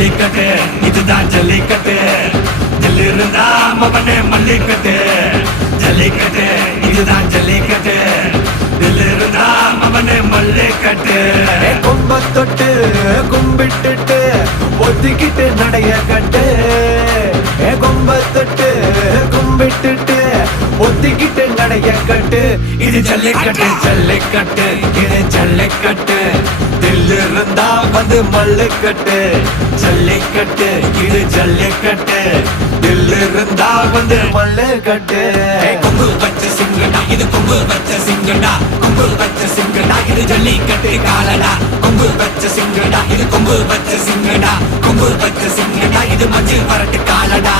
ஜல்லிக்கட்டு இதுதான் ஜல்லிக்கட்டு தில் இருந்தா மவனே மல்லிக்கட்டு ஜல்லிக்கட்டு இதுதான் ஜல்லிக்கட்டு தில் இருந்தா மவனே மல்லிக்கட்டு கும்ப தொட்டு கும்பிட்டுட்டு ஒத்திக்கிட்டு நடைய கட்டு கும்ப தொட்டு கும்பிட்டுட்டு ஒத்திக்கிட்டு நடைய கட்டு இது ஜல்லிக்கட்டு ஜல்லிக்கட்டு இது ஜல்லிக்கட்டு தில் இருந்தா வந்து மல்லுக்கட்டு ஜல்லிக்கட்டு இது ஜல்லிக்கட்டு தில் இருந்தா வந்து மல்லுக்கட்டு கொம்பு வச்ச சிங்கடா இது கொம்பு வச்ச சிங்கடா கொம்பு வச்ச சிங்கடா இது ஜல்லிக்கட்டு காலடா கொம்பு வச்ச சிங்கடா இது கொம்பு வச்ச சிங்கடா கொம்பு வச்ச சிங்கடா இது மஞ்சள் வரட்டு காலடா